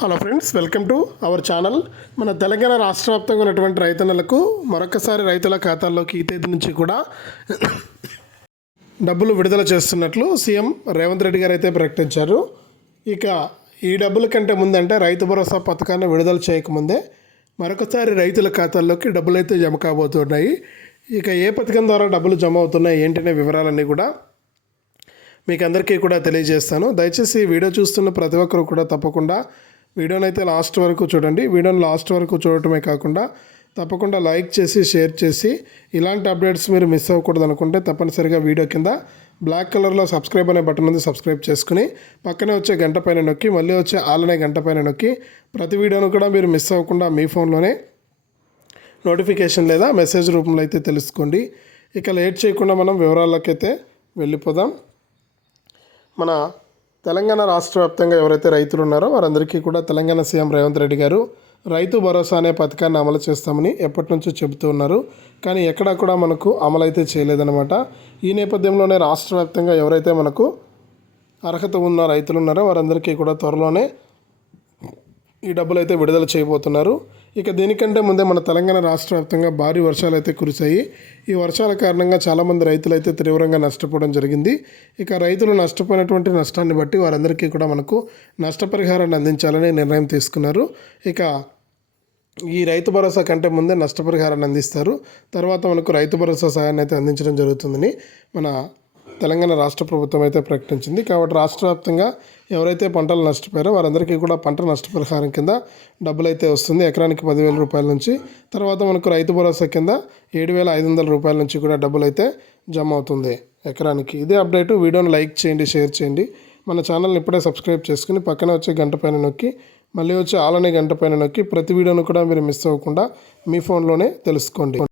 Hello friends welcome to our channel మన తెలంగాణ రాష్ట్ర వ్యాప్తంగా ఉన్నటువంటి రైతన్నలకు మరొకసారి రైతుల ఖాతాల్లోకి ఈ తేదీ నుంచి కూడా డబ్బులు విడుదల చేస్తున్నట్లు సీఎం రేవంత్ రెడ్డి గారు అయితే ప్రకటించారు. ఇక ఈ డబ్బుల కంటే ముందంటే రైతు భరోసా పథకాన్ని విడుదల చేయకముందే మరొకసారి రైతుల ఖాతాల్లోకి డబ్బులు అయితే జమ కాబోతున్నాయి. ఇక ఏ పథకం ద్వారా డబ్బులు జమ అవుతున్నాయి ఏంటనే వివరాలన్నీ కూడా మీకు అందరికీ కూడా తెలియజేస్తాను. దయచేసి వీడియో చూస్తున్న ప్రతి ఒక్కరు కూడా తప్పకుండా వీడియోని అయితే లాస్ట్ వరకు చూడండి. వీడియోని లాస్ట్ వరకు చూడటమే కాకుండా తప్పకుండా లైక్ చేసి షేర్ చేసి ఇలాంటి అప్డేట్స్ మీరు మిస్ అవ్వకూడదు అనుకుంటే తప్పనిసరిగా వీడియో కింద బ్లాక్ కలర్లో సబ్స్క్రైబ్ అనే బటన్ ఉంది సబ్స్క్రైబ్ చేసుకుని పక్కనే వచ్చే గంట పైన నొక్కి మళ్ళీ వచ్చే ఆల్ అనే గంట పైన నొక్కి ప్రతి వీడియోను కూడా మీరు మిస్ అవ్వకుండా మీ ఫోన్లోనే నోటిఫికేషన్ లేదా మెసేజ్ రూపంలో అయితే తెలుసుకోండి. ఇక లేట్ చేయకుండా మనం వివరాల్లోకైతే వెళ్ళిపోదాం. మన తెలంగాణ రాష్ట్ర వ్యాప్తంగా ఎవరైతే రైతులు ఉన్నారో వారందరికీ కూడా తెలంగాణ సీఎం రేవంత్ రెడ్డి గారు రైతు భరోసా అనే పథకాన్ని అమలు చేస్తామని ఎప్పటి నుంచో చెబుతూ ఉన్నారు. కానీ ఎక్కడా కూడా మనకు అమలైతే చేయలేదనమాట చేయలేదన్నమాట. ఈ నేపథ్యంలోనే రాష్ట్ర వ్యాప్తంగా ఎవరైతే మనకు అర్హత ఉన్న రైతులు ఉన్నారో వారందరికీ కూడా త్వరలోనే ఈ డబ్బులు అయితే విడుదల చేయబోతున్నారు. ఇక దీనికంటే ముందే మన తెలంగాణ రాష్ట్ర వ్యాప్తంగా భారీ వర్షాలు అయితే కురిశాయి. ఈ వర్షాల కారణంగా చాలామంది రైతులు అయితే తీవ్రంగా నష్టపోవడం జరిగింది. ఇక రైతులు నష్టపోయినటువంటి నష్టాన్ని బట్టి వారందరికీ కూడా మనకు నష్టపరిహారాన్ని అందించాలని నిర్ణయం తీసుకున్నారు. ఇక ఈ రైతు భరోసా కంటే ముందే నష్టపరిహారాన్ని అందిస్తారు. తర్వాత మనకు రైతు భరోసా సహాయాన్ని అయితే అందించడం జరుగుతుందని మన తెలంగాణ రాష్ట్ర ప్రభుత్వం అయితే ప్రకటించింది. కాబట్టి రాష్ట్ర వ్యాప్తంగా ఎవరైతే పంటలు నష్టపోయారో వారందరికీ కూడా పంట నష్టపరిహారం కింద డబ్బులు అయితే వస్తుంది. ఎకరానికి పదివేల రూపాయల నుంచి. తర్వాత మనకు రైతు భరోసా కింద ఏడు వేల ఐదు వందల రూపాయల నుంచి కూడా డబ్బులు అయితే జమ అవుతుంది ఎకరానికి. ఇదే అప్డేట్. వీడియోని లైక్ చేయండి షేర్ చేయండి. మన ఛానల్ని ఇప్పుడే సబ్స్క్రైబ్ చేసుకుని పక్కన వచ్చే గంట పైన నొక్కి మళ్ళీ వచ్చే ఆలనే గంట పైన నొక్కి ప్రతి వీడియోను కూడా మీరు మిస్ అవ్వకుండా మీ ఫోన్లోనే తెలుసుకోండి.